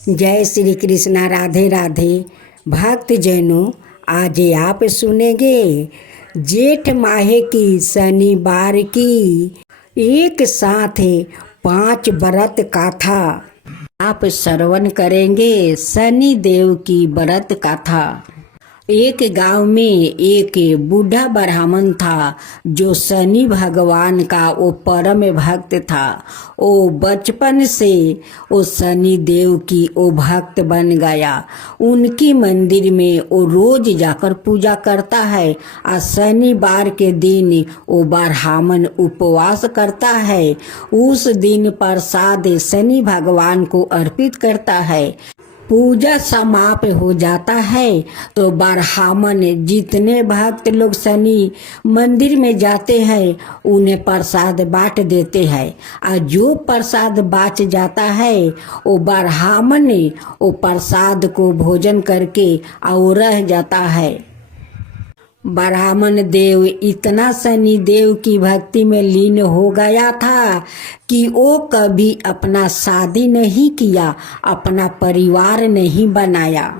जय श्री कृष्णा। राधे राधे। भक्त जनों, आज आप सुनेंगे जेठ माह की शनिवार की एक साथ 5 व्रत कथा। आप श्रवण करेंगे शनि देव की व्रत कथा। एक गांव में एक बूढ़ा ब्राह्मण था जो शनि भगवान का वो परम भक्त था। वो बचपन से वो शनि देव की वो भक्त बन गया। उनकी मंदिर में वो रोज जाकर पूजा करता है और शनिवार के दिन वो ब्राह्मण उपवास करता है। उस दिन प्रसाद शनि भगवान को अर्पित करता है। पूजा समाप्त हो जाता है तो ब्राह्मण जितने भक्त लोग शनि मंदिर में जाते हैं उन्हें प्रसाद बांट देते हैं और जो प्रसाद बाँच जाता है वो ब्राह्मण वो प्रसाद को भोजन करके और रह जाता है। ब्राह्मण देव इतना शनि देव की भक्ति में लीन हो गया था कि वो कभी अपना शादी नहीं किया, अपना परिवार नहीं बनाया।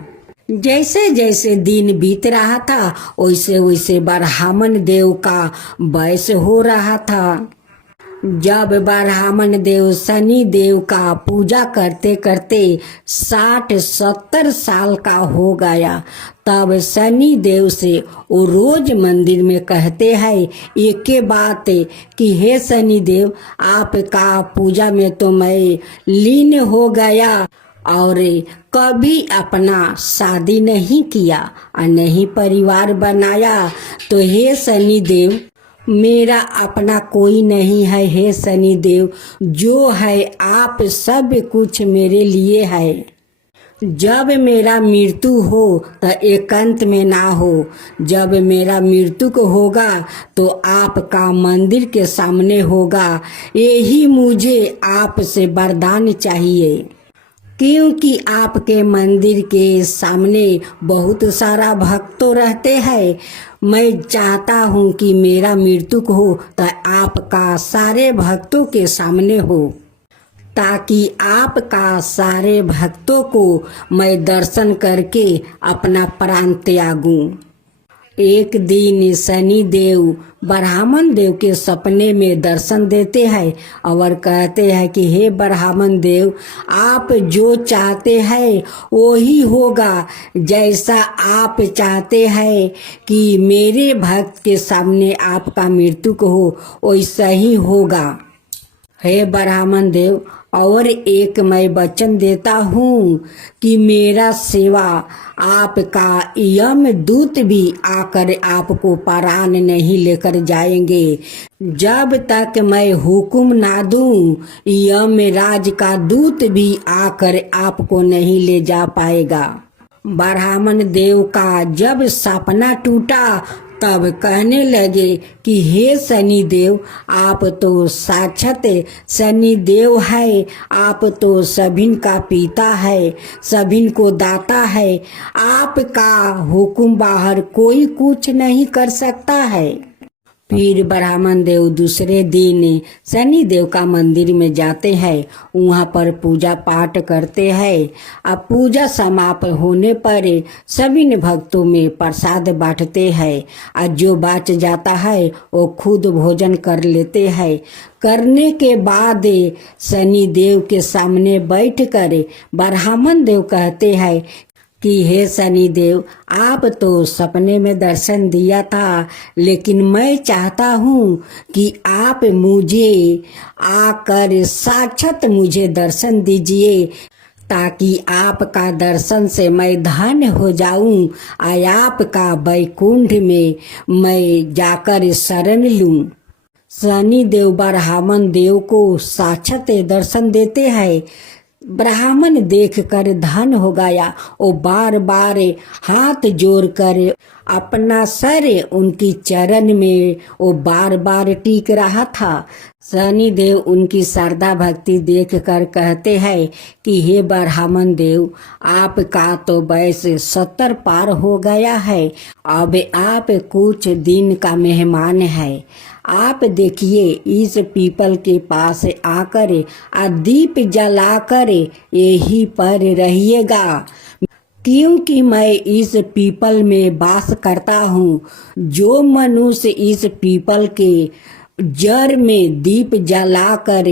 जैसे जैसे दिन बीत रहा था वैसे वैसे ब्राह्मण देव का वयस हो रहा था। जब ब्राह्मण देव शनि देव का पूजा करते करते 60-70 साल का हो गया तब शनि देव से वो रोज मंदिर में कहते हैं एक बात कि हे शनि देव, आपका पूजा में तो मैं लीन हो गया और कभी अपना शादी नहीं किया और नहीं परिवार बनाया। तो हे शनि देव, मेरा अपना कोई नहीं है। हे शनि देव, जो है आप सब कुछ मेरे लिए है। जब मेरा मृत्यु हो तो एकांत में ना हो। जब मेरा मृत्यु को होगा तो आपका मंदिर के सामने होगा। यही मुझे आपसे वरदान चाहिए, क्योंकि आपके मंदिर के सामने बहुत सारा भक्तों रहते हैं। मैं चाहता हूँ कि मेरा मृत्यु हो तो आपका सारे भक्तों के सामने हो, ताकि आपका सारे भक्तों को मैं दर्शन करके अपना प्राण त्यागूं। एक दिन शनि देव ब्राह्मण देव के सपने में दर्शन देते हैं और कहते हैं कि हे ब्राह्मण देव, आप जो चाहते हैं वही होगा। जैसा आप चाहते हैं कि मेरे भक्त के सामने आपका मृत्यु हो वैसा ही होगा। हे ब्राह्मण देव, और एक मैं वचन देता हूँ कि मेरा सेवा आपका यम दूत भी आकर आपको प्राण नहीं लेकर जाएंगे। जब तक मैं हुक्म ना दूँ यम राज का दूत भी आकर आपको नहीं ले जा पाएगा। ब्राह्मण देव का जब सपना टूटा तब कहने लगे कि हे शनि देव, आप तो साक्षात शनि देव है। आप तो सभिन का पिता है, सभिन को दाता है। आपका हुक्म बाहर कोई कुछ नहीं कर सकता है। फिर ब्राह्मण देव दूसरे दिन शनि देव का मंदिर में जाते हैं, वहाँ पर पूजा पाठ करते हैं। अब पूजा समाप्त होने पर सभी भक्तों में प्रसाद बांटते हैं और जो बच जाता है वो खुद भोजन कर लेते हैं। करने के बाद शनि देव के सामने बैठकर ब्राह्मण देव कहते हैं कि हे शनि देव, आप तो सपने में दर्शन दिया था, लेकिन मैं चाहता हूँ कि आप मुझे आकर साक्षात मुझे दर्शन दीजिए, ताकि आपका दर्शन से मैं धन्य हो जाऊं और आपका वैकुंठ में मैं जाकर शरण लूं। शनि देव ब्राह्मण देव को साक्षात दर्शन देते हैं। ब्राह्मण देखकर धन हो गया। वो बार बार हाथ जोड़कर अपना सर उनकी चरण में वो बार बार टीक रहा था। शनि देव उनकी श्रद्धा भक्ति देखकर कहते हैं कि हे ब्राह्मण देव, आपका तो वयस 70 पार हो गया है। अब आप कुछ दिन का मेहमान है। आप देखिए इस पीपल के पास आकर दीप जलाकर यहीं पर रहिएगा, क्योंकि मैं इस पीपल में वास करता हूँ। जो मनुष्य इस पीपल के जड़ में दीप जलाकर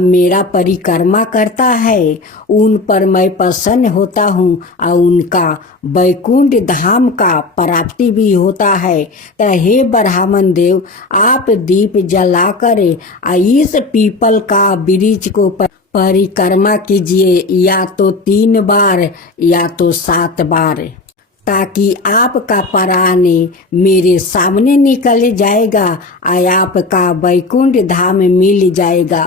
मेरा परिक्रमा करता है, उन पर मैं प्रसन्न होता हूँ और उनका वैकुंठ धाम का प्राप्ति भी होता है। तो हे ब्राह्मण देव, आप दीप जलाकर इस पीपल का वृक्ष को परिक्रमा कीजिए, या तो 3 बार या तो 7 बार, ताकि आपका प्राण मेरे सामने निकल जाएगा और आपका वैकुंठ धाम मिल जाएगा।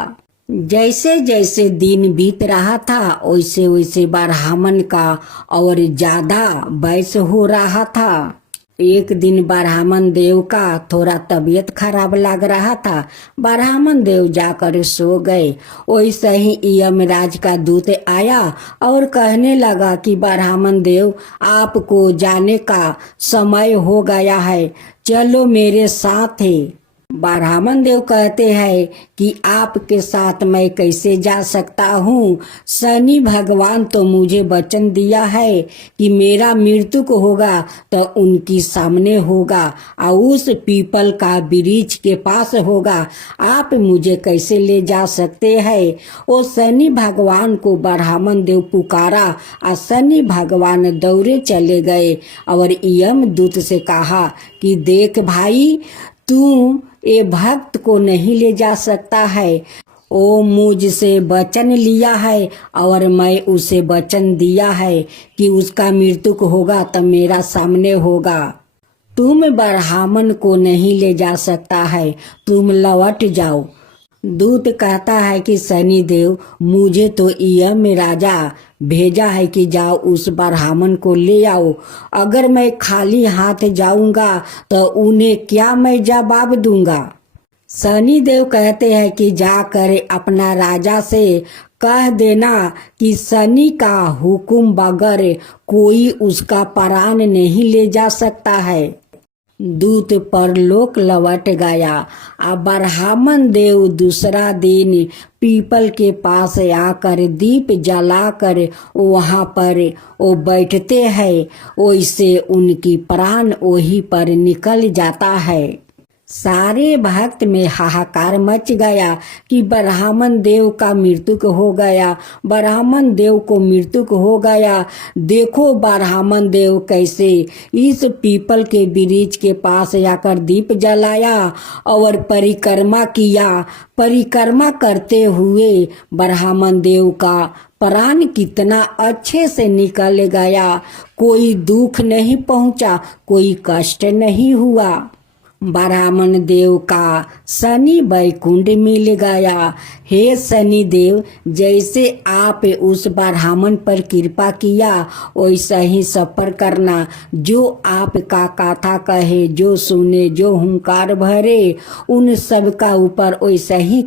जैसे जैसे दिन बीत रहा था वैसे वैसे ब्राह्मण का और ज्यादा वयस हो रहा था। एक दिन ब्राह्मण देव का थोड़ा तबीयत खराब लग रहा था। ब्राह्मण देव जाकर सो गए। वैसे ही यमराज का दूत आया और कहने लगा कि ब्राह्मण देव, आपको जाने का समय हो गया है, चलो मेरे साथ है। ब्राह्मण देव कहते हैं कि आपके साथ मैं कैसे जा सकता हूँ? शनि भगवान तो मुझे वचन दिया है कि मेरा मृत्यु को होगा तो उनकी सामने होगा और उस पीपल का वृक्ष के पास होगा। आप मुझे कैसे ले जा सकते हैं? वो शनि भगवान को ब्राह्मण देव पुकारा और शनि भगवान दौड़े चले गए और यमदूत से कहा कि देख भाई, तू ये भक्त को नहीं ले जा सकता है। वो मुझसे वचन लिया है और मैं उसे वचन दिया है कि उसका मृत्यु होगा तो मेरा सामने होगा। तुम ब्राह्मण को नहीं ले जा सकता है, तुम लौट जाओ। दूत कहता है कि शनि देव, मुझे तो यम राजा भेजा है कि जाओ उस ब्राह्मण को ले आओ। अगर मैं खाली हाथ जाऊंगा तो उन्हें क्या मैं जवाब दूंगा? शनि देव कहते हैं कि जाकर अपना राजा से कह देना कि शनि का हुक्म बगैर कोई उसका प्राण नहीं ले जा सकता है। दूत परलोक लौट गया। अब ब्राह्मण देव दूसरा दिन पीपल के पास आकर दीप जलाकर वहाँ पर वो बैठते हैं, वैसे उनकी प्राण वहीं पर निकल जाता है। सारे भक्त में हाहाकार मच गया कि ब्राह्मण देव का मृत्यु हो गया, ब्राह्मण देव को मृत्यु हो गया। देखो ब्राह्मण देव कैसे इस पीपल के वृक्ष के पास जाकर दीप जलाया और परिक्रमा किया। परिक्रमा करते हुए ब्राह्मण देव का प्राण कितना अच्छे से निकल गया। कोई दुख नहीं पहुंचा, कोई कष्ट नहीं हुआ। ब्राह्मण देव का शनि वैकुंठ मिल गया। हे शनि देव, जैसे आप उस ब्राह्मण पर कृपा किया वैसा ही सफर करना। जो आपका कथा कहे, जो सुने, जो हुंकार भरे, उन सब का ऊपर वैसा ही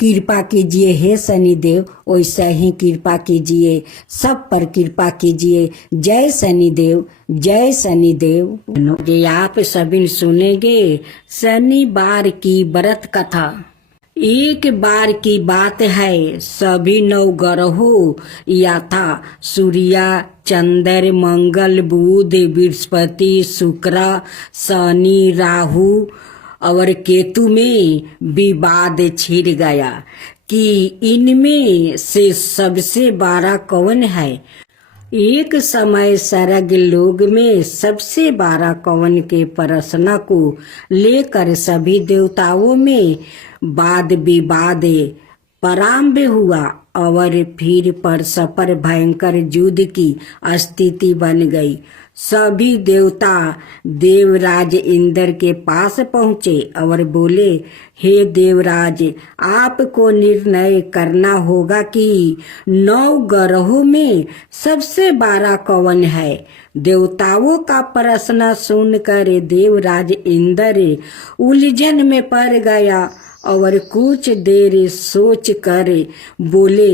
कृपा कीजिए। हे शनि देव, वैसा ही कृपा कीजिए, सब पर कृपा कीजिए। जय शनि देव, जय शनि देव। ये आप सभी सुनेंगे शनिवार की व्रत कथा। एक बार की बात है, सभी 9 ग्रहों यथा सूर्य, चंद्र, मंगल, बुध, बृहस्पति, शुक्र, शनि, राहु और केतु में विवाद छिड़ गया कि इनमें से सबसे बड़ा कौन है। एक समय स्वर्ग लोक में सबसे बड़ा कौन के प्रश्न को लेकर सभी देवताओं में वाद विवाद प्रारंभ हुआ और फिर परस्पर भयंकर युद्ध की स्थिति बन गई। सभी देवता देवराज इंद्र के पास पहुँचे और बोले, हे देवराज, आपको निर्णय करना होगा कि 9 ग्रहों में सबसे बड़ा कौन है। देवताओं का प्रश्न सुनकर देवराज इंद्र उलझन में पड़ गया और कुछ देर सोच कर बोले,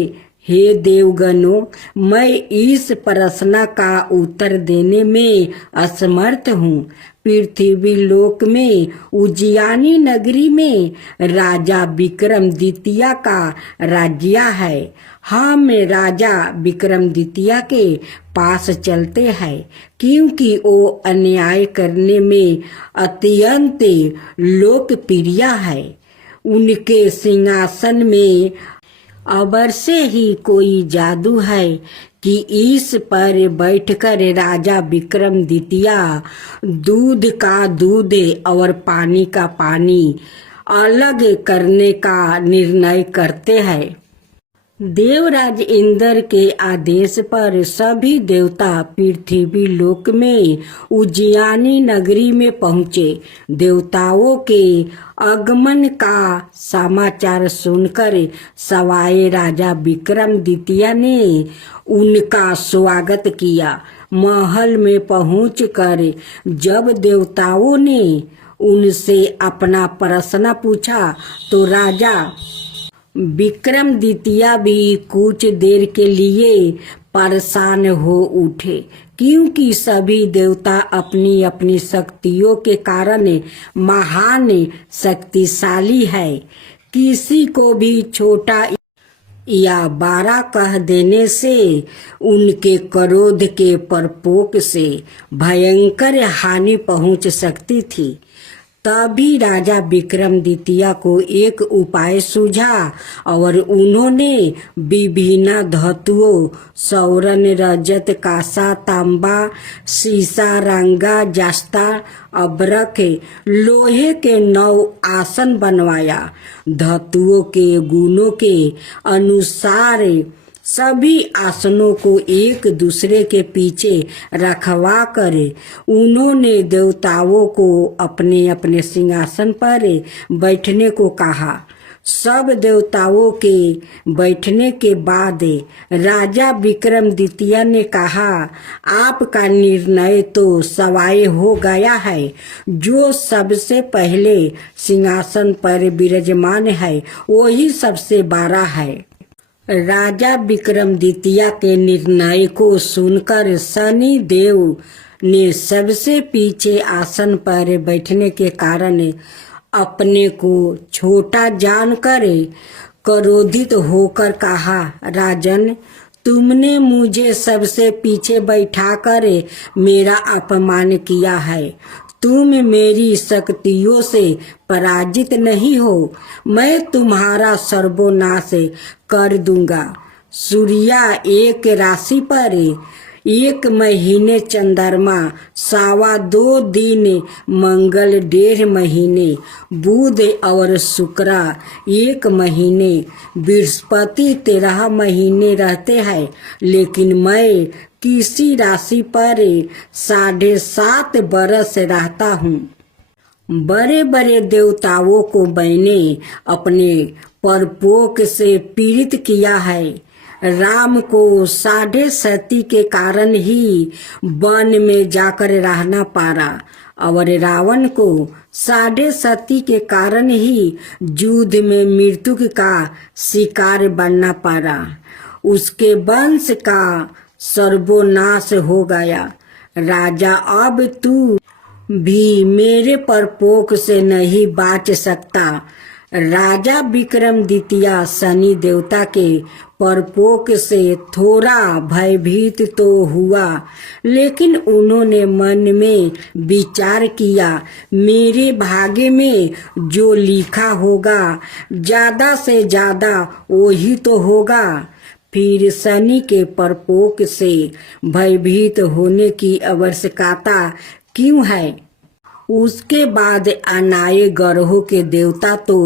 हे देवगणों, मैं इस प्रश्न का उत्तर देने में असमर्थ हूँ। पृथ्वी लोक में उज्जैनी नगरी में राजा विक्रमादित्य का राज्य है। हम राजा विक्रमादित्य के पास चलते हैं क्योंकि वो अन्याय करने में अत्यंत लोकप्रिय है। उनके सिंहासन में अवश्य ही कोई जादू है कि इस पर बैठकर राजा विक्रमादित्य दूध का दूध और पानी का पानी अलग करने का निर्णय करते हैं। देवराज इंद्र के आदेश पर सभी देवता पृथ्वी लोक में उज्जैनी नगरी में पहुँचे। देवताओं के आगमन का समाचार सुनकर सवाए राजा विक्रमादित्य ने उनका स्वागत किया। महल में पहुंचकर जब देवताओं ने उनसे अपना प्रश्न पूछा तो राजा विक्रमादित्य भी कुछ देर के लिए परेशान हो उठे क्योंकि सभी देवता अपनी अपनी शक्तियों के कारण महान शक्तिशाली है। किसी को भी छोटा या बड़ा कह देने से उनके क्रोध के प्रकोप से भयंकर हानि पहुंच सकती थी। तभी राजा विक्रमादित्य को एक उपाय सूझा और उन्होंने विभिन्न धातुओं स्वर्ण, रजत, कांसा, तांबा, सीसा, रंगा, जस्ता, अब्रक, लोहे के 9 आसन बनवाया। धातुओं के गुणों के अनुसार सभी आसनों को एक दूसरे के पीछे रखवा कर उन्होंने देवताओं को अपने अपने सिंहासन पर बैठने को कहा। सब देवताओं के बैठने के बाद राजा विक्रमादित्य ने कहा, आपका निर्णय तो सवाय हो गया है। जो सबसे पहले सिंहासन पर विराजमान है वही सबसे बड़ा है। राजा विक्रमादित्य के निर्णय को सुनकर शनि देव ने सबसे पीछे आसन पर बैठने के कारण अपने को छोटा जानकर क्रोधित होकर कहा, राजन, तुमने मुझे सबसे पीछे बैठाकर मेरा अपमान किया है। तुम मेरी शक्तियों से पराजित नहीं हो। मैं तुम्हारा सर्वनाश कर दूंगा। सूर्य एक राशि पर 1 महीने, चंद्रमा 2.25 दिन, मंगल 1.5 महीने, बुध और शुक्र 1 महीने, बृहस्पति 13 महीने रहते हैं। लेकिन मैं किसी राशि पर 7.5 बरस रहता हूँ। बड़े बड़े देवताओं को मैंने अपने प्रकोप से पीड़ित किया है। राम को 7.5 के कारण ही वन में जाकर रहना पड़ा और रावण को 7.5 के कारण ही युद्ध में मृत्यु का शिकार बनना पड़ा। उसके वंश का सर्वनाश हो गया। राजा, अब तू भी मेरे प्रकोप से नहीं बच सकता। राजा विक्रमादित्य शनि देवता के प्रकोप से थोड़ा भयभीत तो हुआ, लेकिन उन्होंने मन में विचार किया, मेरे भाग्य में जो लिखा होगा ज्यादा से ज्यादा वही तो होगा। फिर शनि के प्रकोप से भयभीत होने की आवश्यकता क्यों है? उसके बाद अनाए ग्रहों के देवता तो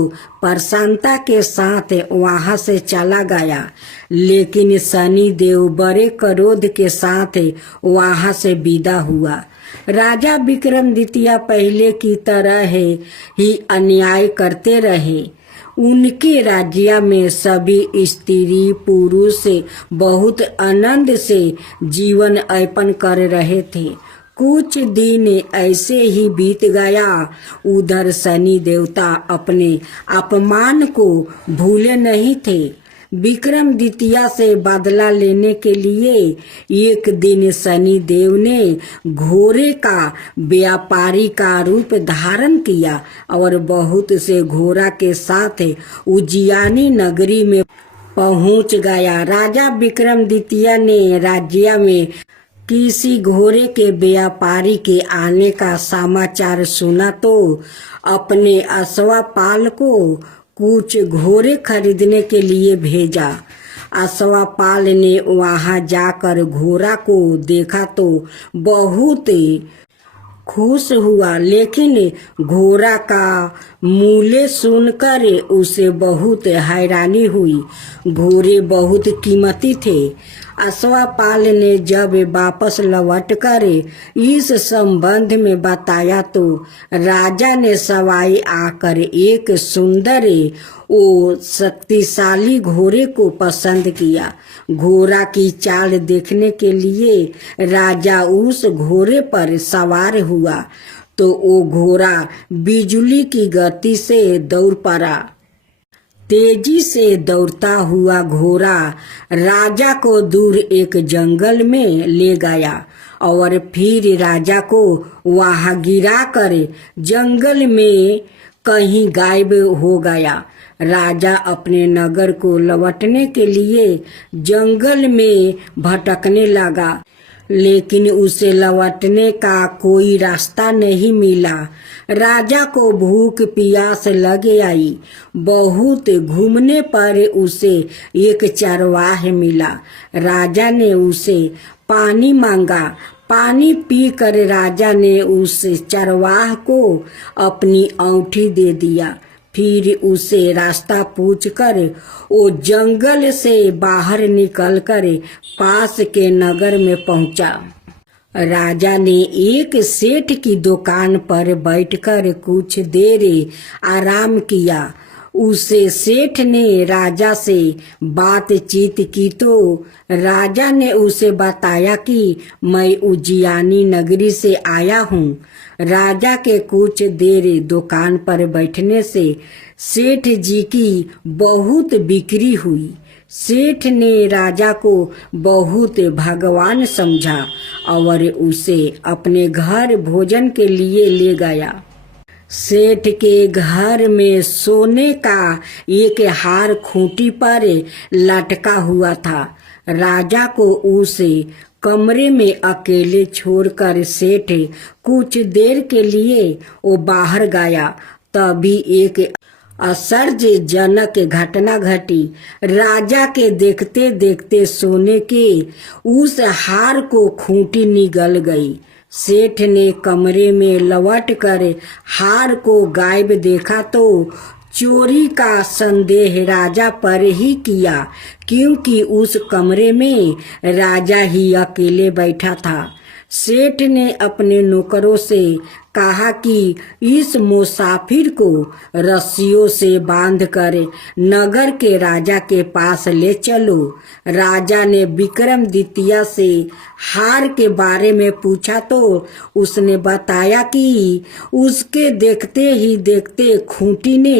प्रसन्नता के साथ वहां से चला गया, लेकिन शनि देव बड़े क्रोध के साथ वहां से विदा हुआ। राजा विक्रमादित्य पहले की तरह ही अन्याय करते रहे। उनके राज्य में सभी स्त्री पुरुष बहुत आनंद से जीवन यापन कर रहे थे। कुछ दिन ऐसे ही बीत गया। उधर शनि देवता अपने अपमान को भूले नहीं थे। विक्रमादित्य से बदला लेने के लिए एक दिन शनि देव ने घोड़े का व्यापारी का रूप धारण किया और बहुत से घोड़ा के साथ उज्जैनी नगरी में पहुंच गया। राजा विक्रमादित्य ने राज्य में किसी घोड़े के व्यापारी के आने का समाचार सुना तो अपने अश्वपाल को कुछ घोड़े खरीदने के लिए भेजा। अश्वपाल ने वहां जाकर घोड़ा को देखा तो बहुत खुश हुआ, लेकिन घोड़ा का मूल्य सुनकर उसे बहुत हैरानी हुई। घोड़े बहुत कीमती थे। अश्वपाल ने जब वापस लौटकर इस संबंध में बताया तो राजा ने सवाई आकर एक सुंदर और शक्तिशाली घोड़े को पसंद किया। घोड़ा की चाल देखने के लिए राजा उस घोड़े पर सवार हुआ तो वो घोड़ा बिजली की गति से दौड़ पड़ा। तेजी से दौड़ता हुआ घोड़ा राजा को दूर एक जंगल में ले गया और फिर राजा को वहां गिराकर जंगल में कहीं गायब हो गया। राजा अपने नगर को लौटने के लिए जंगल में भटकने लगा, लेकिन उसे लौटने का कोई रास्ता नहीं मिला। राजा को भूख प्यास लग आई। बहुत घूमने पर उसे एक चरवाह मिला। राजा ने उसे पानी मांगा। पानी पीकर राजा ने उस चरवाह को अपनी औंठी दे दिया। फिर उसे रास्ता पूछकर वो जंगल से बाहर निकलकर पास के नगर में पहुंचा। राजा ने एक सेठ की दुकान पर बैठकर कुछ देर आराम किया। उसे सेठ ने राजा से बातचीत की तो राजा ने उसे बताया कि मैं उज्जैनी नगरी से आया हूँ। राजा के कुछ देर दुकान पर बैठने से सेठ जी की बहुत बिक्री हुई। सेठ ने राजा को बहुत भगवान समझा और उसे अपने घर भोजन के लिए ले गया। सेठ के घर में सोने का एक हार खूंटी पर लटका हुआ था। राजा को उस कमरे में अकेले छोड़कर सेठ कुछ देर के लिए वो बाहर गया। तभी एक आश्चर्यजनक घटना घटी। राजा के देखते देखते सोने के उस हार को खूंटी निगल गई। सेठ ने कमरे में लौटकर हार को गायब देखा तो चोरी का संदेह राजा पर ही किया, क्योंकि उस कमरे में राजा ही अकेले बैठा था। सेठ ने अपने नौकरों से कहा कि इस मुसाफिर को रस्सियों से बांधकर नगर के राजा के पास ले चलो। राजा ने विक्रमादित्य से हार के बारे में पूछा तो उसने बताया कि उसके देखते ही देखते खूंटी ने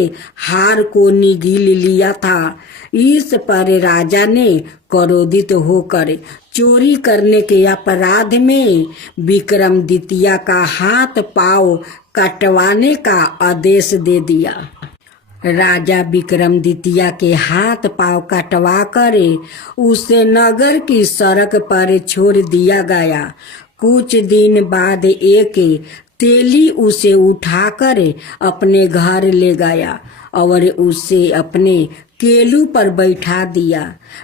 हार को निगल लिया था। इस पर राजा ने क्रोधित होकर चोरी करने के अपराध में विक्रमादित्य का हाथ पांव कटवाने का आदेश दे दिया। राजा विक्रमादित्य के हाथ पांव कटवा कर उसे नगर की सड़क पर छोड़ दिया गया। कुछ दिन बाद एक तेली उसे उठाकर अपने घर ले गया और उसे अपने केलू पर बैठा दिया।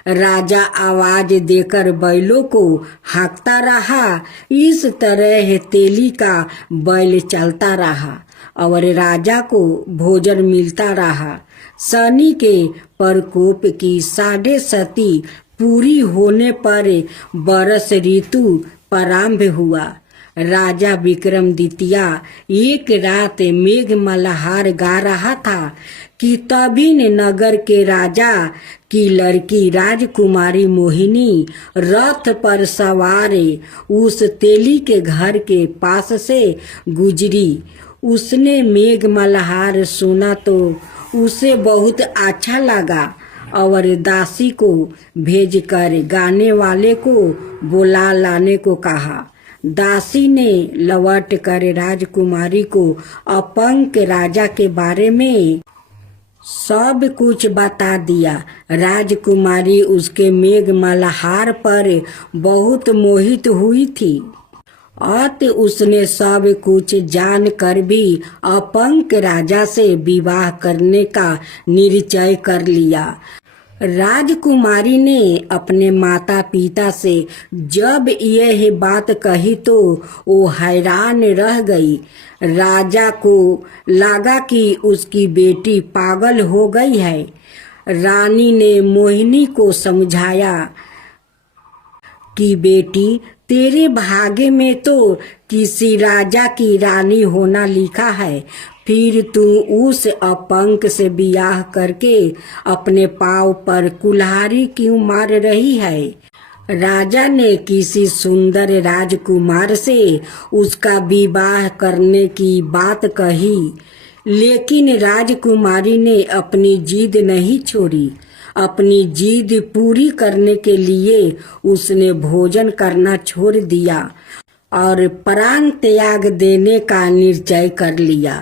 राजा आवाज देकर बैलों को हाँकता रहा। इस तरह तेली का बैल चलता रहा और राजा को भोजन मिलता रहा। शनि के प्रकोप की 7.5 पूरी होने पर बरस ऋतु प्रारंभ हुआ। राजा विक्रमादित्य एक रात मेघ मल्हार गा रहा था कि तभी नगर के राजा की लड़की राजकुमारी मोहिनी रथ पर सवार उस तेली के घर के पास से गुजरी। उसने मेघ मल्हार सुना तो उसे बहुत अच्छा लगा और दासी को भेजकर गाने वाले को बुला लाने को कहा। दासी ने लौट कर राजकुमारी को अपंग राजा के बारे में सब कुछ बता दिया। राजकुमारी उसके मेघमल्हार पर बहुत मोहित हुई थी। अत उसने सब कुछ जानकर भी अपंग राजा से विवाह करने का निश्चय कर लिया। राजकुमारी ने अपने माता पिता से जब यह बात कही तो वो हैरान रह गई। राजा को लगा कि उसकी बेटी पागल हो गई है। रानी ने मोहिनी को समझाया कि बेटी, तेरे भाग्य में तो किसी राजा की रानी होना लिखा है, फिर तू उस अपंग से ब्याह करके अपने पाँव पर कुल्हाड़ी क्यों मार रही है। राजा ने किसी सुंदर राजकुमार से उसका विवाह करने की बात कही, लेकिन राजकुमारी ने अपनी जिद नहीं छोड़ी। अपनी जिद पूरी करने के लिए उसने भोजन करना छोड़ दिया और प्राण त्याग देने का निश्चय कर लिया।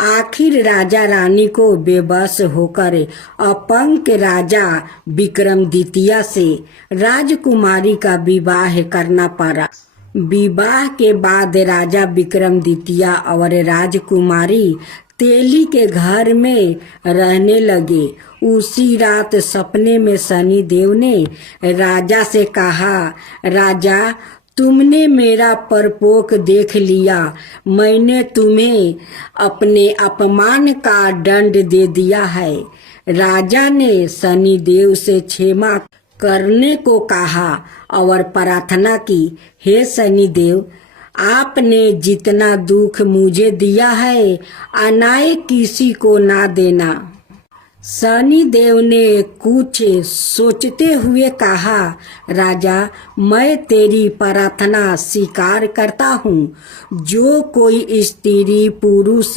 आखिर राजा रानी को बेबस होकर अपंग राजा विक्रमादित्य से राजकुमारी का विवाह करना पड़ा। विवाह के बाद राजा विक्रमादित्य और राजकुमारी तेली के घर में रहने लगे। उसी रात सपने में शनि देव ने राजा से कहा, राजा, तुमने मेरा परपोक देख लिया। मैंने तुम्हें अपने अपमान का दंड दे दिया है। राजा ने शनि देव से क्षमा करने को कहा और प्रार्थना की, हे शनि देव, आपने जितना दुख मुझे दिया है अनाय किसी को ना देना। शनि देव ने कुछ सोचते हुए कहा, राजा, मैं तेरी प्रार्थना स्वीकार करता हूँ। जो कोई स्त्री पुरुष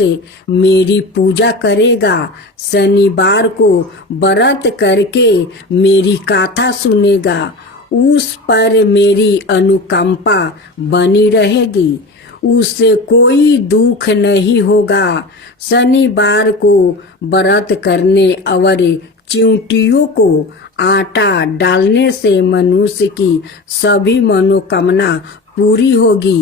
मेरी पूजा करेगा, शनिवार को व्रत करके मेरी गाथा सुनेगा, उस पर मेरी अनुकंपा बनी रहेगी, उससे कोई दुख नहीं होगा। शनिवार को व्रत करने और चिंटियों को आटा डालने से मनुष्य की सभी मनोकामना पूरी होगी।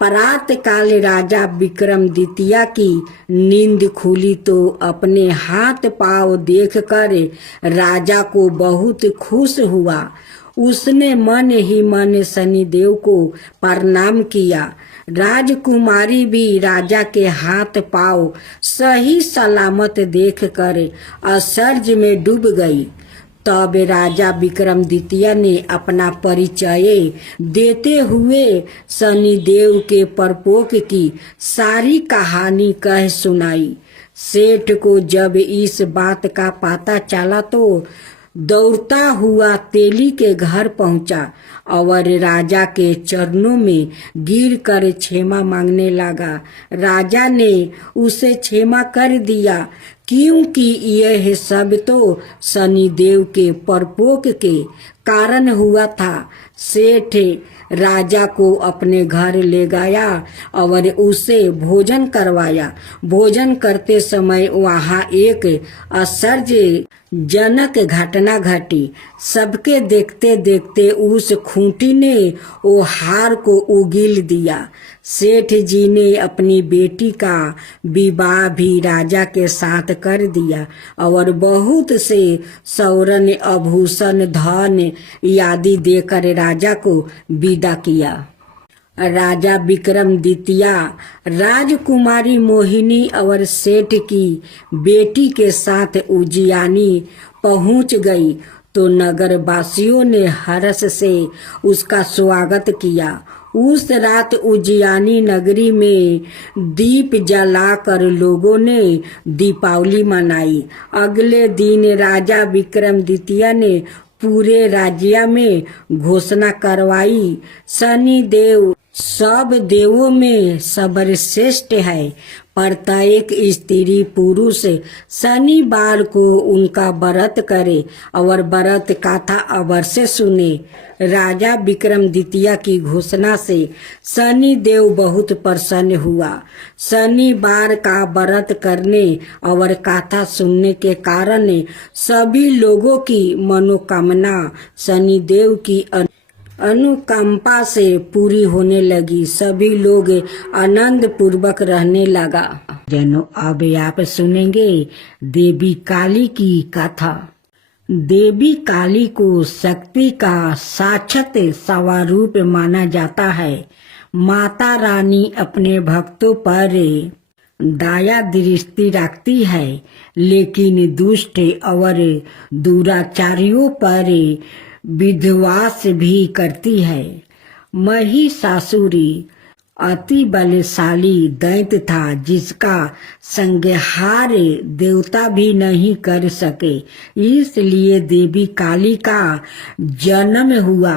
प्रातः काल राजा विक्रमादित्य की नींद खुली तो अपने हाथ पांव देखकर राजा को बहुत खुश हुआ। उसने मन ही मन शनिदेव को प्रणाम किया। राजकुमारी भी राजा के हाथ पांव सही सलामत देखकर आश्चर्य में डूब गई। तब राजा विक्रमादित्य ने अपना परिचय देते हुए शनिदेव के परपोक की सारी कहानी कह सुनाई। सेठ को जब इस बात का पता चला तो दौड़ता हुआ तेली के घर पहुंचा और राजा के चरणों में गिरकर क्षमा मांगने लगा। राजा ने उसे क्षमा कर दिया, क्योंकि यह सब तो शनिदेव के परपोक के कारण हुआ था। सेठ राजा को अपने घर ले गया और उसे भोजन करवाया। भोजन करते समय वहाँ एक आश्चर्यजनक घटना घटी। सबके देखते देखते उस खूंटी ने वो हार को उगील दिया। सेठ जी ने अपनी बेटी का विवाह भी राजा के साथ कर दिया और बहुत से स्वर्ण आभूषण धन आदि देकर राजा को विदा किया। राजा विक्रमादित्य राजकुमारी मोहिनी और सेठ की बेटी के साथ उज्जैनी पहुंच गई तो नगर वासियों ने हर्ष से उसका स्वागत किया। उस रात उज्जैनी नगरी में दीप जलाकर लोगों ने दीपावली मनाई। अगले दिन राजा विक्रमादित्य ने पूरे राज्य में घोषणा करवाई, शनिदेव सब देवों में सर्वश्रेष्ठ है। प्रत्येक स्त्री पुरुष शनिवार को उनका व्रत करे और व्रत कथा अवश्य सुने। राजा विक्रमादित्य की घोषणा से शनि देव बहुत प्रसन्न हुआ। शनिवार का व्रत करने और कथा सुनने के कारण सभी लोगों की मनोकामना शनि देव की अनुकंपा से पूरी होने लगी। सभी लोग आनंद पूर्वक रहने लगा। जनों, अब आप सुनेंगे देवी काली की कथा। देवी काली को शक्ति का साक्षात स्वरूप माना जाता है। माता रानी अपने भक्तों पर दया दृष्टि रखती है, लेकिन दुष्ट और दुराचारियों पर विध्वंस भी करती है। महिषासुरी अति बलशाली दैत्य था, जिसका संहार देवता भी नहीं कर सके। इसलिए देवी काली का जन्म हुआ।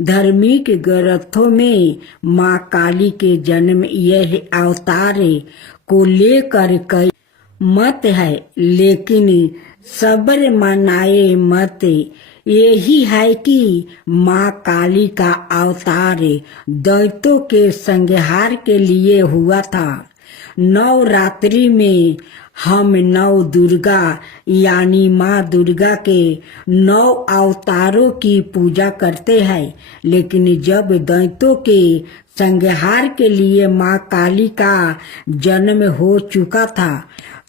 धार्मिक ग्रंथों में माँ काली के जन्म यह अवतार को लेकर कई मत है, लेकिन सबर मनाए मत यही है कि माँ काली का अवतार दैत्यों के संहार के लिए हुआ था। नवरात्रि में हम नव दुर्गा यानी माँ दुर्गा के 9 अवतारों की पूजा करते हैं, लेकिन जब दैत्यों के संहार के लिए माँ काली का जन्म हो चुका था,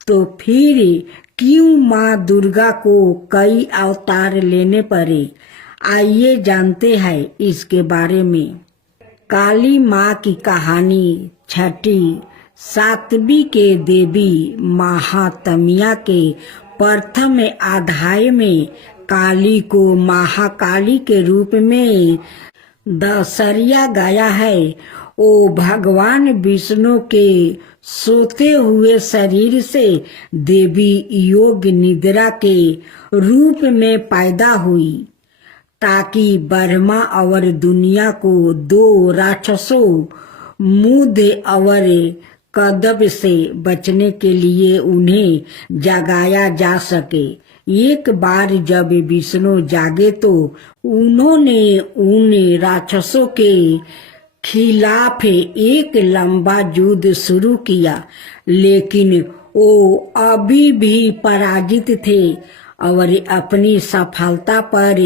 तो फिर क्यों माँ दुर्गा को कई अवतार लेने पड़े? आइए जानते हैं इसके बारे में। काली माँ की कहानी छठी सातवीं के देवी महात्म्य के प्रथम अध्याय में काली को महाकाली के रूप में दर्शाया गया है। ओ भगवान विष्णु के सोते हुए शरीर से देवी योग निद्रा के रूप में पैदा हुई, ताकि ब्रह्मा और दुनिया को 2 राक्षसों मुद और कदब से बचने के लिए उन्हें जगाया जा सके। एक बार जब विष्णु जागे तो उन्होंने उन राक्षसों के खिलाफ एक लंबा युद्ध शुरू किया, लेकिन वो अभी भी पराजित थे और अपनी सफलता पर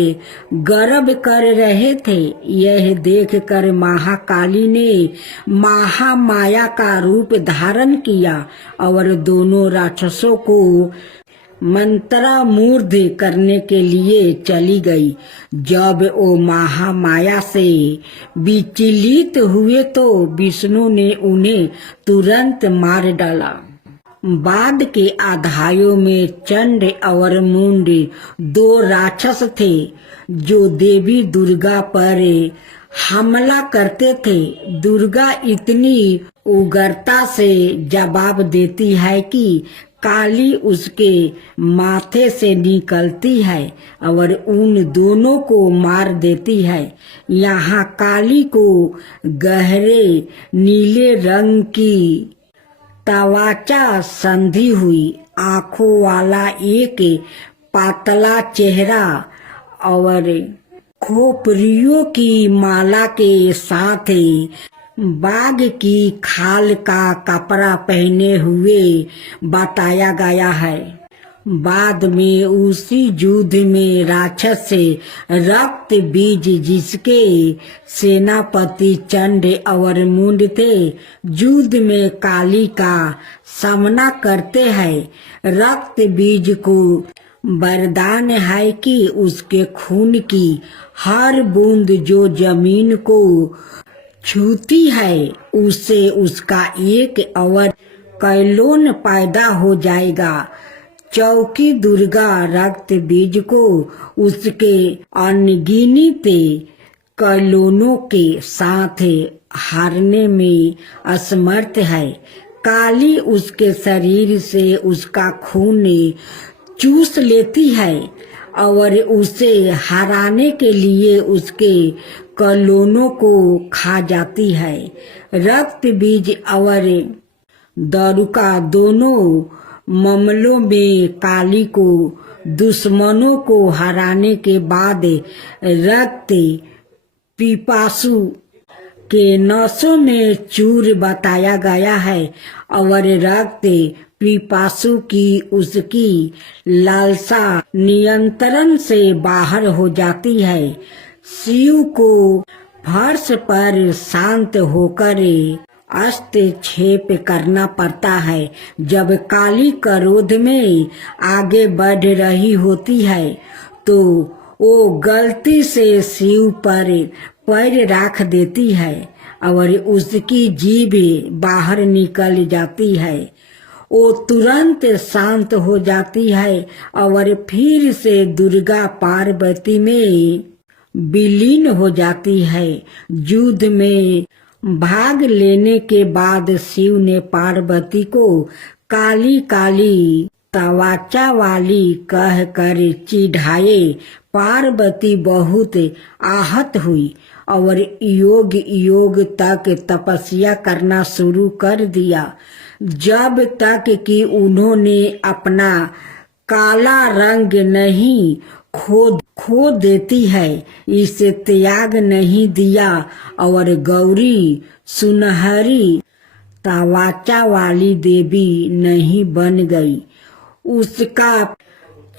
गर्व कर रहे थे। यह देखकर महाकाली ने महामाया का रूप धारण किया और दोनों राक्षसों को मंत्रमुग्ध करने के लिए चली गई। जब वो महामाया से विचलित हुए तो विष्णु ने उन्हें तुरंत मार डाला। बाद के अध्यायों में चंड और मुंड 2 राक्षस थे, जो देवी दुर्गा पर हमला करते थे। दुर्गा इतनी उग्रता से जवाब देती है कि काली उसके माथे से निकलती है और उन दोनों को मार देती है। यहाँ काली को गहरे नीले रंग की त्वचा संधि हुई, आंखों वाला एक पतला चेहरा और खोपड़ियों की माला के साथ बाघ की खाल का कपड़ा पहने हुए बताया गया है। बाद में उसी युद्ध में राक्षस से रक्त बीज, जिसके सेनापति चंड और मुंड थे, युद्ध में काली का सामना करते हैं। रक्त बीज को वरदान है कि उसके खून की हर बूंद जो जमीन को छूती है, उससे उसका एक और कैलोन पैदा हो जाएगा। चौकी दुर्गा रक्त बीज को उसके अनगिनत कैलोनों के साथ हारने में असमर्थ है। काली उसके शरीर से उसका खून चूस लेती है और उसे हराने के लिए उसके कलोनों को खा जाती है। रक्त बीज और दरुका दोनों मामलों में काली को दुश्मनों को हराने के बाद रक्त पिपासु के नसों में चूर बताया गया है और रक्त पिपासु की उसकी लालसा नियंत्रण से बाहर हो जाती है। शिव को फर्श पर शांत होकर हस्तक्षेप करना पड़ता है। जब काली क्रोध में आगे बढ़ रही होती है तो वो गलती से शिव पर पैर रख देती है और उसकी जीभ बाहर निकल जाती है। वो तुरंत शांत हो जाती है और फिर से दुर्गा पार्वती में विलीन हो जाती है। युद्ध में भाग लेने के बाद शिव ने पार्वती को काली काली तवाचा वाली कहकर चिढ़ाए। पार्वती बहुत आहत हुई और योग योग तक तपस्या करना शुरू कर दिया, जब तक कि उन्होंने अपना काला रंग नहीं खो देती है, इसे त्याग नहीं दिया और गौरी सुनहरी तवाचा वाली देवी नहीं बन गई। उसका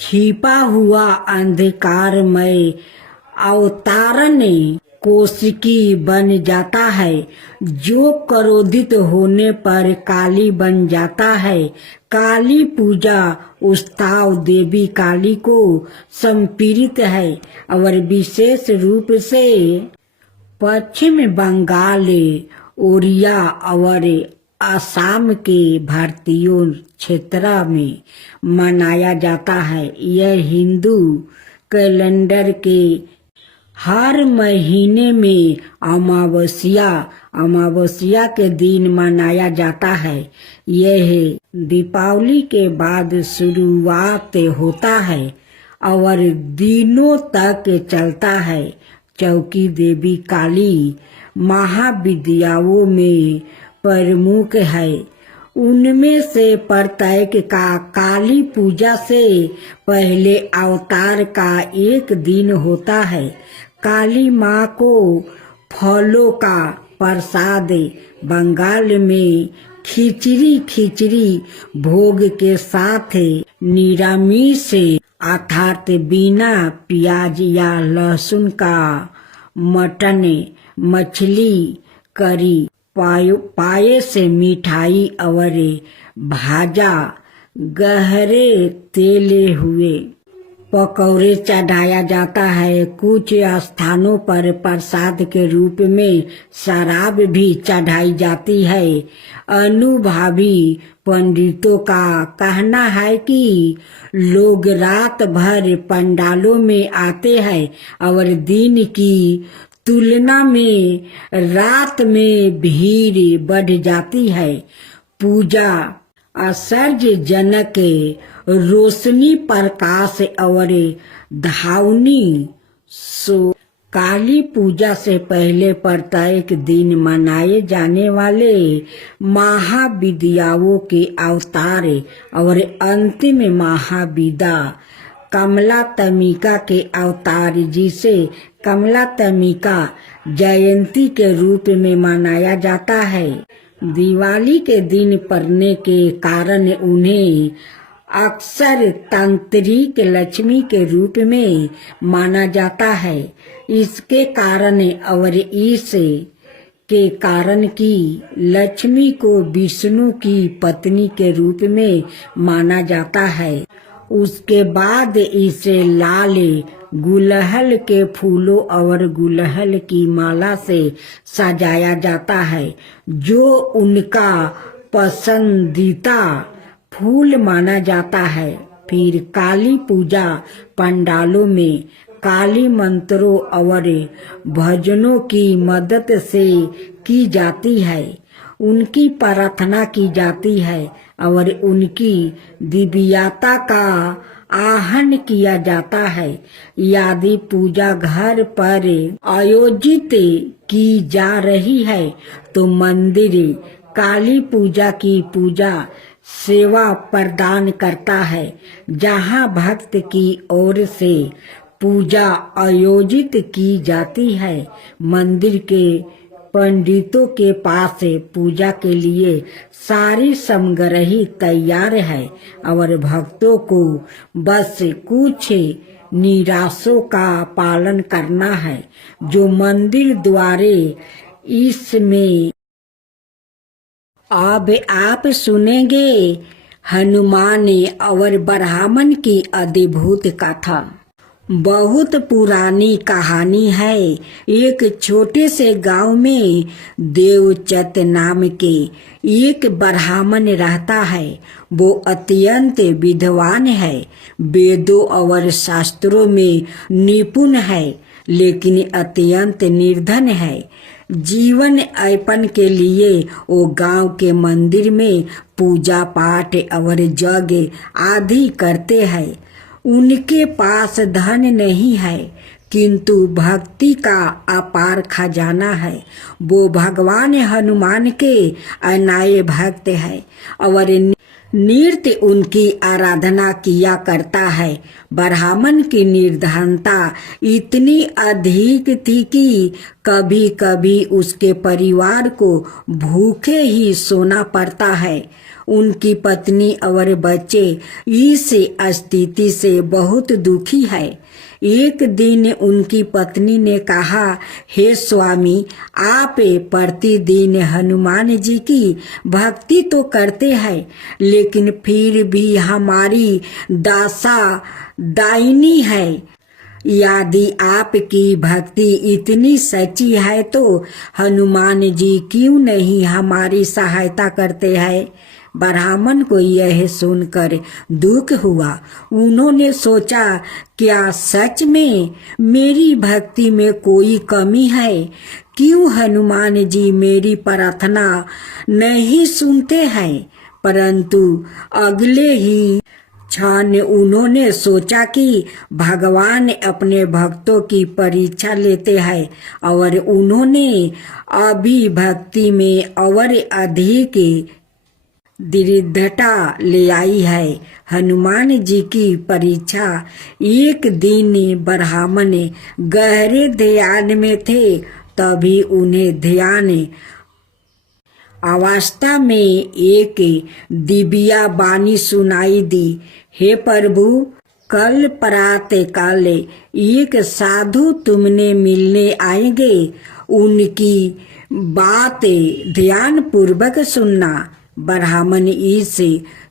छिपा हुआ अंधकारमय अवतारण कोशिकी बन जाता है, जो क्रोधित होने पर काली बन जाता है। काली पूजा उत्सव देवी काली को समर्पित है और विशेष रूप से पश्चिम बंगाल, ओडिया और असम के भारतीयों क्षेत्र में मनाया जाता है। यह हिंदू कैलेंडर के हर महीने में अमावस्या के दिन मनाया जाता है। यह दीपावली के बाद शुरुआत होता है और दिनों तक चलता है। चौकी देवी काली महाविद्याओं में प्रमुख है। उनमें से प्रत्येक का काली पूजा से पहले अवतार का एक दिन होता है। काली माँ को फलों का प्रसाद बंगाल में खिचड़ी भोग के साथ निरामिष अर्थात बिना प्याज या लहसुन का मटन, मछली, करी, पायस, मिठाई और भाजा गहरे तेले हुए पकौड़े चढ़ाया जाता है। कुछ स्थानों पर प्रसाद के रूप में शराब भी चढ़ाई जाती है। अनुभवी पंडितों का कहना है कि लोग रात भर पंडालों में आते हैं और दिन की तुलना में रात में भीड़ बढ़ जाती है। पूजा आश्चर्यजनक रोशनी, प्रकाश और धावनी सो काली पूजा से पहले प्रत्येक दिन मनाए जाने वाले महाविद्याओं के अवतार और अंतिम महाविद्या कमलात्मिका के अवतार, जिसे कमलात्मिका जयंती के रूप में मनाया जाता है, दिवाली के दिन पड़ने के कारण उन्हें अक्सर तांत्रिक लक्ष्मी के रूप में माना जाता है। इसके कारण और इस के कारण कि लक्ष्मी को विष्णु की पत्नी के रूप में माना जाता है। उसके बाद इसे लाल गुलहल के फूलों और गुलहल की माला से सजाया जाता है, जो उनका पसंदीदा फूल माना जाता है। फिर काली पूजा पंडालों में काली मंत्रों और भजनों की मदद से की जाती है। उनकी प्रार्थना की जाती है और उनकी दिव्यता का आहन किया जाता है। यदि पूजा घर पर आयोजित की जा रही है तो मंदिर काली पूजा की पूजा सेवा प्रदान करता है। जहाँ भक्त की ओर से पूजा आयोजित की जाती है, मंदिर के पंडितों के पास पूजा के लिए सारी सामग्री तैयार है और भक्तों को बस कुछ निराशों का पालन करना है जो मंदिर द्वारे इसमें। अब आप सुनेंगे हनुमान और ब्राह्मण की अद्भुत कथा। बहुत पुरानी कहानी है। एक छोटे से गांव में देवचत नाम के एक ब्राह्मण रहता है। वो अत्यंत विद्वान है, वेदों और शास्त्रों में निपुण है, लेकिन अत्यंत निर्धन है। जीवन यापन के लिए वो गांव के मंदिर में पूजा पाठ और यज्ञ आदि करते हैं। उनके पास धन नहीं है, किंतु भक्ति का अपार खजाना है। वो भगवान हनुमान के अनाय भक्त है और नित्य उनकी आराधना किया करता है। ब्राह्मण की निर्धनता इतनी अधिक थी कि कभी कभी उसके परिवार को भूखे ही सोना पड़ता है। उनकी पत्नी और बच्चे इस स्थिति से बहुत दुखी है। एक दिन उनकी पत्नी ने कहा, हे स्वामी, आप प्रतिदिन हनुमान जी की भक्ति तो करते हैं, लेकिन फिर भी हमारी दशा दयनीय है। यदि आपकी भक्ति इतनी सच्ची है तो हनुमान जी क्यों नहीं हमारी सहायता करते हैं। ब्राह्मण को यह सुनकर दुख हुआ। उन्होंने सोचा, क्या सच में मेरी भक्ति में कोई कमी है? क्यों हनुमान जी मेरी प्रार्थना नहीं सुनते हैं? परंतु अगले ही क्षण उन्होंने सोचा कि भगवान अपने भक्तों की परीक्षा लेते हैं और उन्होंने अभी भक्ति में और अधिक दृढ़ता ले आई है। हनुमान जी की परीक्षा। एक दिन ब्राह्मण गहरे ध्यान में थे, तभी उन्हें ध्यान अवस्था में एक दिव्या वाणी सुनाई दी। हे प्रभु, कल प्रातः काल एक साधु तुमने मिलने आएंगे, उनकी बात ध्यान पूर्वक सुनना। ब्राह्मण इस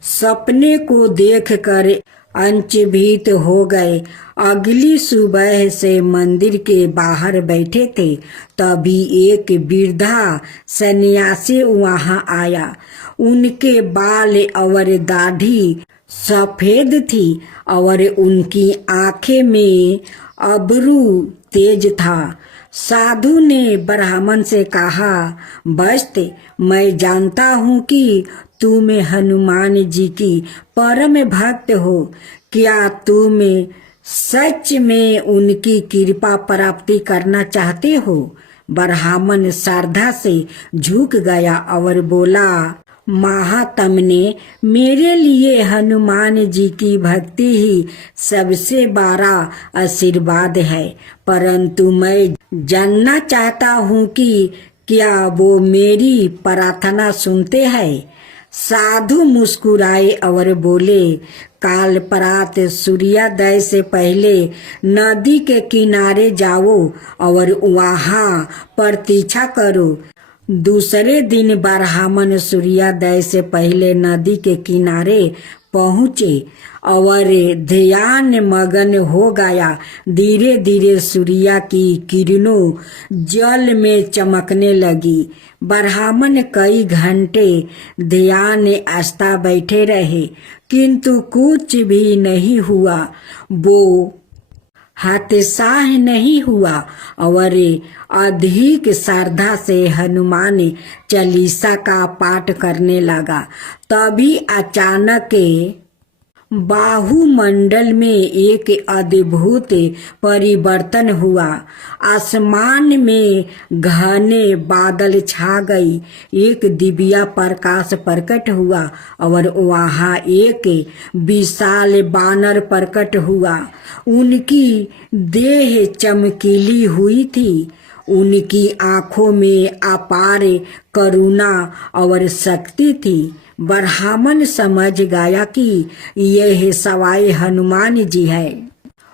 सपने को देखकर अचंभित हो गए। अगली सुबह से मंदिर के बाहर बैठे थे, तभी एक वृद्धा सन्यासी वहां आया। उनके बाल और दाढ़ी सफेद थी और उनकी आंखें में अब्रू तेज था। साधु ने ब्राह्मण से कहा, वत्स, मैं जानता हूँ कि तुम हनुमान जी की परम भक्त हो। क्या तुम सच में उनकी कृपा प्राप्ति करना चाहते हो? ब्राह्मण श्रद्धा से झुक गया और बोला, महात्मने, मेरे लिए हनुमान जी की भक्ति ही सबसे बड़ा आशीर्वाद है, परंतु मैं जानना चाहता हूँ कि क्या वो मेरी प्रार्थना सुनते हैं? साधु मुस्कुराए और बोले, काल प्रात सूर्योदय से पहले नदी के किनारे जाओ और वहां प्रतीक्षा करो। दूसरे दिन ब्राह्मण सूर्योदय से पहले नदी के किनारे पहुँचे और ध्यान मगन हो गया। धीरे धीरे सूर्य की किरणों जल में चमकने लगी। ब्राह्मण कई घंटे ध्यान आस्था बैठे रहे, किंतु कुछ भी नहीं हुआ। वो हताश नहीं हुआ और अधिक श्रद्धा से हनुमान चालीसा का पाठ करने लगा। तभी अचानक बाहुमंडल में एक अद्भुत परिवर्तन हुआ। आसमान में घने बादल छा गई। एक दिव्य प्रकाश प्रकट हुआ और वहाँ एक विशाल बानर प्रकट हुआ। उनकी देह चमकीली हुई थी। उनकी आंखों में अपार करुणा और शक्ति थी। ब्राह्मण समझ गया कि यह सवाई हनुमान जी है।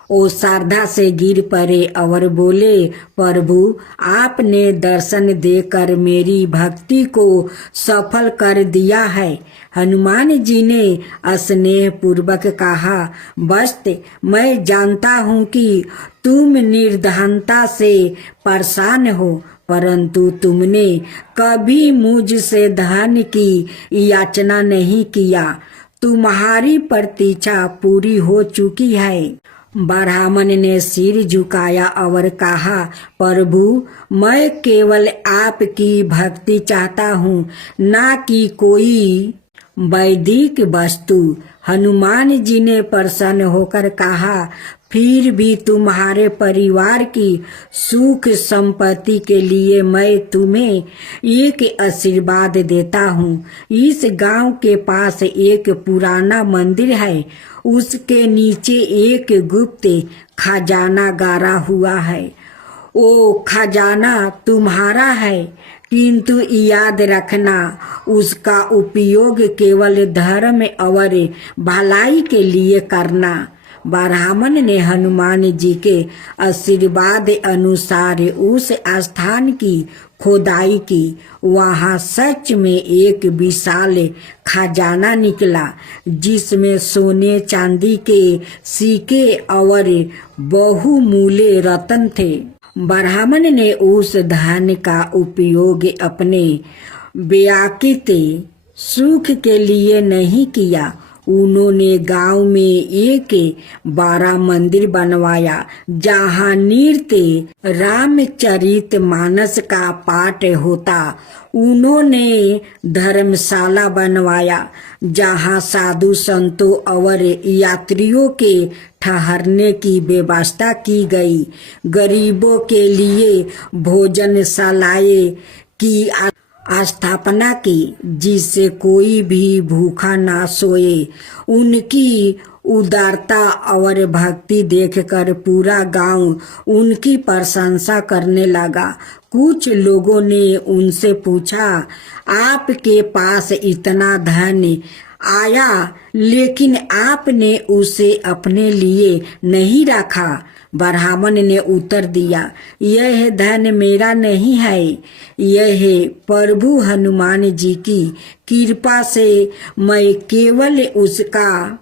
वो श्रद्धा से गिर पड़े और बोले, प्रभु आपने दर्शन देकर मेरी भक्ति को सफल कर दिया है। हनुमान जी ने स्नेह पूर्वक कहा, बस मैं जानता हूँ कि तुम निर्धनता से परेशान हो, परंतु तुमने कभी मुझसे धन की याचना नहीं किया। तुम्हारी प्रतीक्षा पूरी हो चुकी है। ब्राह्मण ने सिर झुकाया और कहा, प्रभु मैं केवल आपकी भक्ति चाहता हूँ, ना कि कोई वैदिक वस्तु। हनुमान जी ने प्रसन्न होकर कहा, फिर भी तुम्हारे परिवार की सुख संपत्ति के लिए मैं तुम्हें एक आशीर्वाद देता हूँ। इस गांव के पास एक पुराना मंदिर है। उसके नीचे एक गुप्त खजाना गाड़ा हुआ है। वो खजाना तुम्हारा है, किंतु याद रखना उसका उपयोग केवल धर्म और भलाई के लिए करना। ब्राह्मण ने हनुमान जी के आशीर्वाद अनुसार उस स्थान की खोदाई की। वहाँ सच में एक विशाल खजाना निकला, जिसमें सोने चांदी के सिक्के और बहुमूल्य रत्न थे। ब्राह्मण ने उस धन का उपयोग अपने व्यक्तिगत सुख के लिए नहीं किया। उन्होंने गांव में एक बड़ा मंदिर बनवाया, जहां नृत्य रामचरितमानस का पाठ होता। उन्होंने धर्मशाला बनवाया, जहां साधु संतों और यात्रियों के ठहरने की व्यवस्था की गई। गरीबों के लिए भोजनशालाएं की स्थापना की, जिससे कोई भी भूखा ना सोए। उनकी उदारता और भक्ति देखकर पूरा गांव उनकी प्रशंसा करने लगा। कुछ लोगों ने उनसे पूछा, आपके पास इतना धन आया, लेकिन आपने उसे अपने लिए नहीं रखा। ब्राह्मण ने उत्तर दिया, यह धन मेरा नहीं है, यह प्रभु हनुमान जी की कृपा से मैं केवल उसका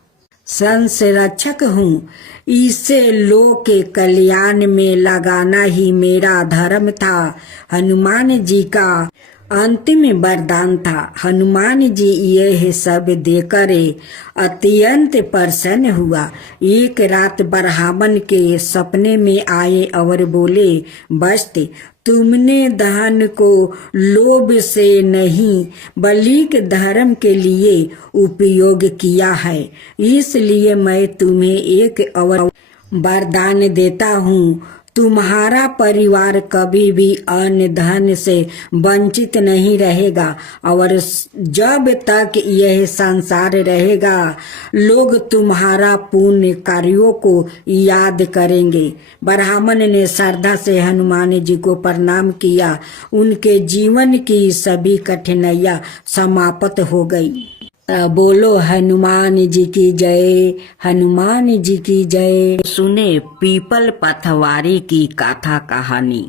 संरक्षक हूँ। इसे लोक के कल्याण में लगाना ही मेरा धर्म था। हनुमान जी का अंतिम वरदान था। हनुमान जी यह सब देकर अत्यंत प्रसन्न हुआ। एक रात ब्राह्मण के सपने में आए और बोले, बस तुमने धन को लोभ से नहीं बल्कि धर्म के लिए उपयोग किया है, इसलिए मैं तुम्हें एक और वरदान देता हूँ। तुम्हारा परिवार कभी भी अन्न धन से वंचित नहीं रहेगा, और जब तक यह संसार रहेगा लोग तुम्हारा पुण्य कार्यों को याद करेंगे। ब्राह्मण ने श्रद्धा से हनुमान जी को प्रणाम किया। उनके जीवन की सभी कठिनाइयां समाप्त हो गई। बोलो हनुमान जी की जय, हनुमान जी की जय। सुने पीपल पथवारी की कथा कहानी।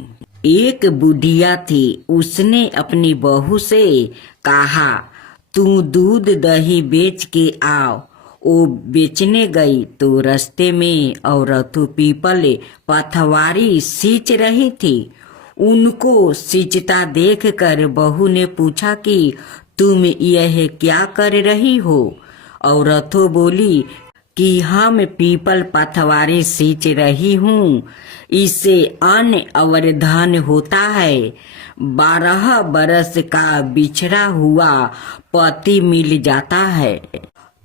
एक बुढ़िया थी, उसने अपनी बहू से कहा, तू दूध दही बेच के आओ। वो बेचने गई तो रास्ते में औरत पीपल पथवारी सींच रही थी। उनको सींचता देखकर बहू ने पूछा कि तुम यह क्या कर रही हो? औरतों बोली कि हम पीपल पथवारी सींच रही हूँ, इससे अन्न और धन होता है। 12 बरस का बिछड़ा हुआ पति मिल जाता है।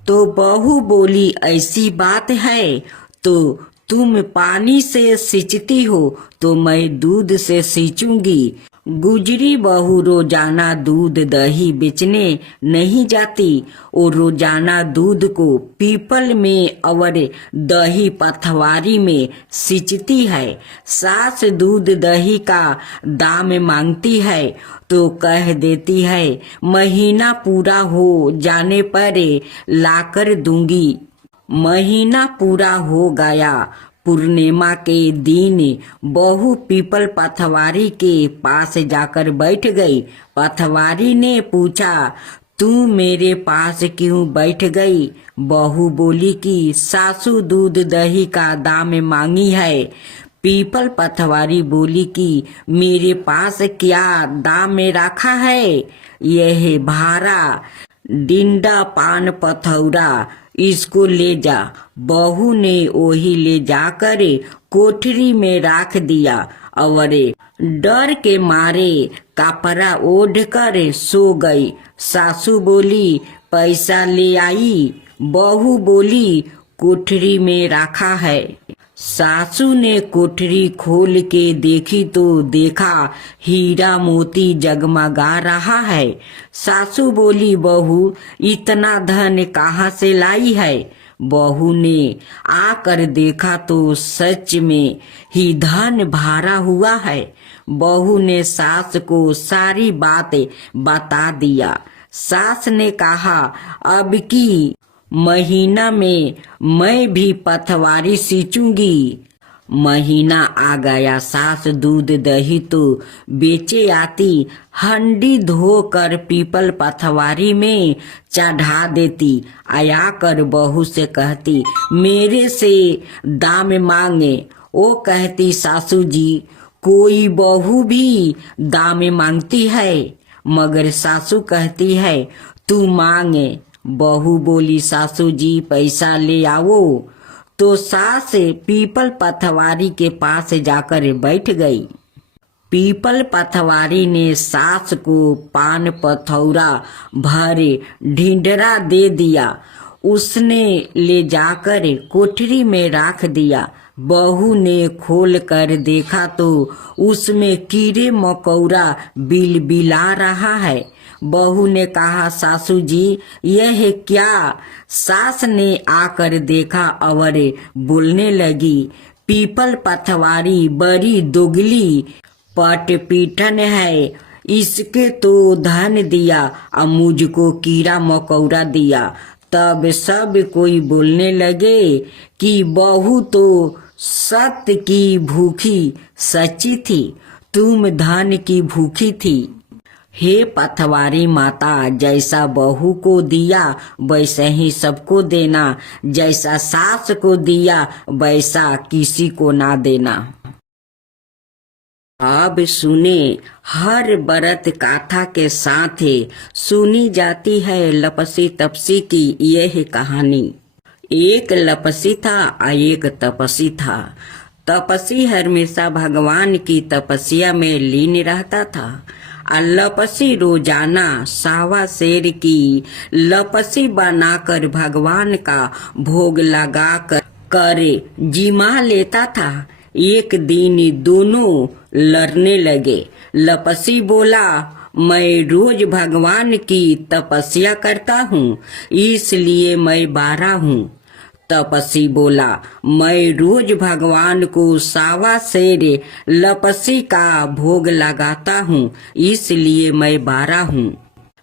तो बहू बोली, ऐसी बात है तो तुम पानी से सींचती हो तो मैं दूध से सींचूंगी। गुजरी बहू रोजाना दूध दही बेचने नहीं जाती। वो रोजाना दूध को पीपल में और दही पथवारी में सींचती है। सास दूध दही का दाम मांगती है तो कह देती है, महीना पूरा हो जाने पर लाकर दूंगी। महीना पूरा हो गया। पूर्णिमा के दिन बहू पीपल पथवारी के पास जाकर बैठ गई। पथवारी ने पूछा, तू मेरे पास क्यों बैठ गई? बहू बोली कि सासू दूध दही का दाम मांगी है। पीपल पथवारी बोली कि मेरे पास क्या दाम में रखा है? यह भारा डिंडा पान पथौरा, इसको ले जा। बहू ने वही ले जाकर कोठरी में रख दिया और डर के मारे कपड़ा ओढ़ कर सो गई। सासू बोली, पैसा ले आई? बहू बोली, कोठरी में रखा है। सासू ने कोठरी खोल के देखी तो देखा हीरा मोती जगमगा रहा है। सासू बोली, बहू इतना धन कहाँ से लाई है? बहू ने आकर देखा तो सच में ही धन भरा हुआ है। बहू ने सास को सारी बातें बता दिया। सास ने कहा, अब की महीना में मैं भी पथवारी सींचूंगी। महीना आ गया। सास दूध दही तो बेचे आती, हंडी धोकर पीपल पथवारी में चढ़ा देती। आया कर बहू से कहती, मेरे से दाम मांगे। वो कहती, सासू जी कोई बहू भी दाम मांगती है? मगर सासू कहती है, तू मांगे। बहू बोली, सासू जी पैसा ले आओ। तो सास पीपल पथवारी के पास जाकर बैठ गई। पीपल पथवारी ने सास को पान पथौरा भरे ढिंढरा दे दिया। उसने ले जाकर कोठरी में रख दिया। बहू ने खोल कर देखा तो उसमें कीड़े मकोड़ा बिलबिला रहा है। बहू ने कहा, सासू जी यह क्या? सास ने आकर देखा और बोलने लगी, पीपल पथवारी बड़ी दोगली पटपीठन है। इसके तो धन दिया और मुझको कीड़ा मकोड़ा दिया। तब सब कोई बोलने लगे कि बहू तो सत्य की भूखी सच्ची थी, तुम धन की भूखी थी। हे पथवारी माता, जैसा बहू को दिया वैसे ही सबको देना, जैसा सास को दिया वैसा किसी को ना देना। अब सुने, हर व्रत गाथा के साथ सुनी जाती है लपसी तपसी की यह कहानी। एक लपसी था और एक तपसी था। तपसी हमेशा भगवान की तपस्या में लीन रहता था। लपसी रोजाना सावा शेर की लपसी बनाकर भगवान का भोग लगा कर जिमा लेता था। एक दिन दोनों लड़ने लगे। लपसी बोला, मैं रोज भगवान की तपस्या करता हूँ, इसलिए मैं बारा हूँ। तपसी बोला, मैं रोज भगवान को सावा शेर लपसी का भोग लगाता हूँ, इसलिए मैं बारा हूँ।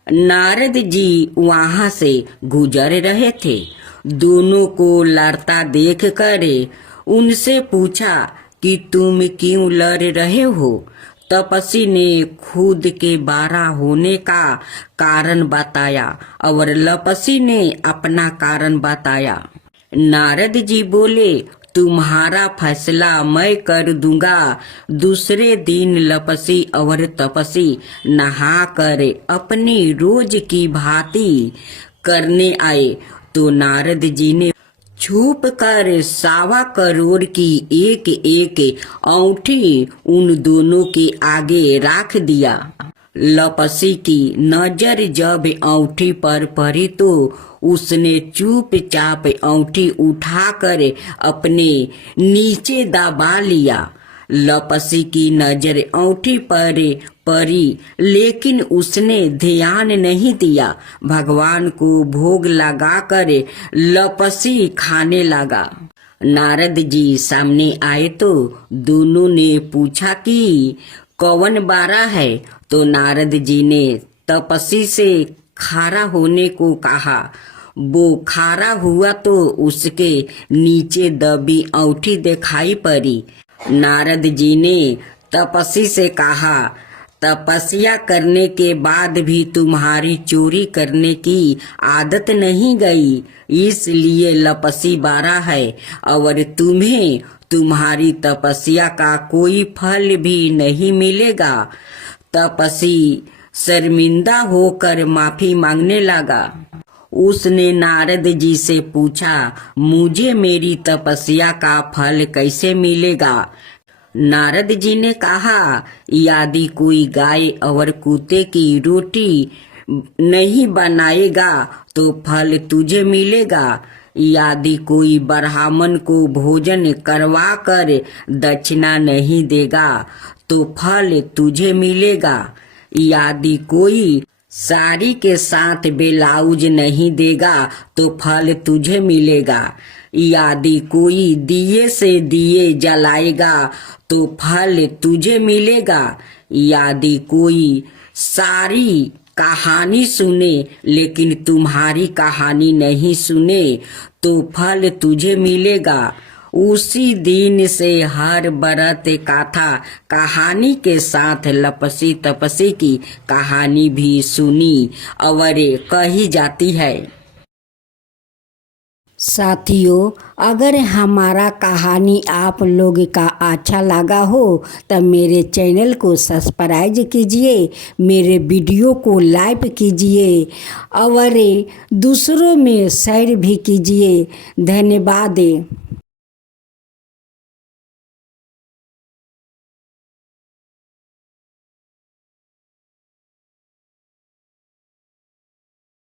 नारद जी वहाँ से गुजर रहे थे। दोनों को लड़ता देख कर उनसे पूछा कि तुम क्यों लड़ रहे हो? तपसी ने खुद के बारा होने का कारण बताया और लपसी ने अपना कारण बताया। नारद जी बोले, तुम्हारा फैसला मैं कर दूंगा। दूसरे दिन लपसी और तपसी नहा कर अपनी रोज की भांति करने आए तो नारद जी ने छुप कर 1.25 करोड़ की एक एक औंठी उन दोनों के आगे रख दिया। लपसी की नजर जब औंठी पर पड़ी तो उसने चुपचाप औंठी उठाकर अपने नीचे दबा लिया। लपसी की नजर औंठी पर पड़ी लेकिन उसने ध्यान नहीं दिया। भगवान को भोग लगाकर लपसी खाने लगा। नारद जी सामने आए तो दोनों ने पूछा कि कौन बारा है। तो नारद जी ने तपस्वी से खारा होने को कहा। वो खारा हुआ तो उसके नीचे दबी औंठी दिखाई पड़ी। नारद जी ने तपस्वी से कहा, तपस्या करने के बाद भी तुम्हारी चोरी करने की आदत नहीं गई, इसलिए लपसी बारा है और तुम्हें तुम्हारी तपस्या का कोई फल भी नहीं मिलेगा। तपस्वी शर्मिंदा होकर माफी मांगने लगा। उसने नारद जी से पूछा, मुझे मेरी तपस्या का फल कैसे मिलेगा। नारद जी ने कहा, यदि कोई गाय और कुत्ते की रोटी नहीं बनाएगा तो फल तुझे मिलेगा। यदि कोई ब्राह्मण को भोजन करवा कर दक्षिणा नहीं देगा तो फल तुझे मिलेगा। यदि कोई साड़ी के साथ ब्लाउज नहीं देगा तो फल तुझे मिलेगा। यदि कोई दिए से दिए जलाएगा तो फल तुझे मिलेगा। यदि कोई सारी कहानी सुने लेकिन तुम्हारी कहानी नहीं सुने तो फल तुझे मिलेगा। उसी दिन से हर बरत कथा कहानी के साथ लपसी तपसी की कहानी भी सुनी और कही जाती है। साथियों, अगर हमारा कहानी आप लोग का अच्छा लगा हो तो मेरे चैनल को सब्सक्राइब कीजिए, मेरे वीडियो को लाइक कीजिए और दूसरों में शेयर भी कीजिए। धन्यवाद।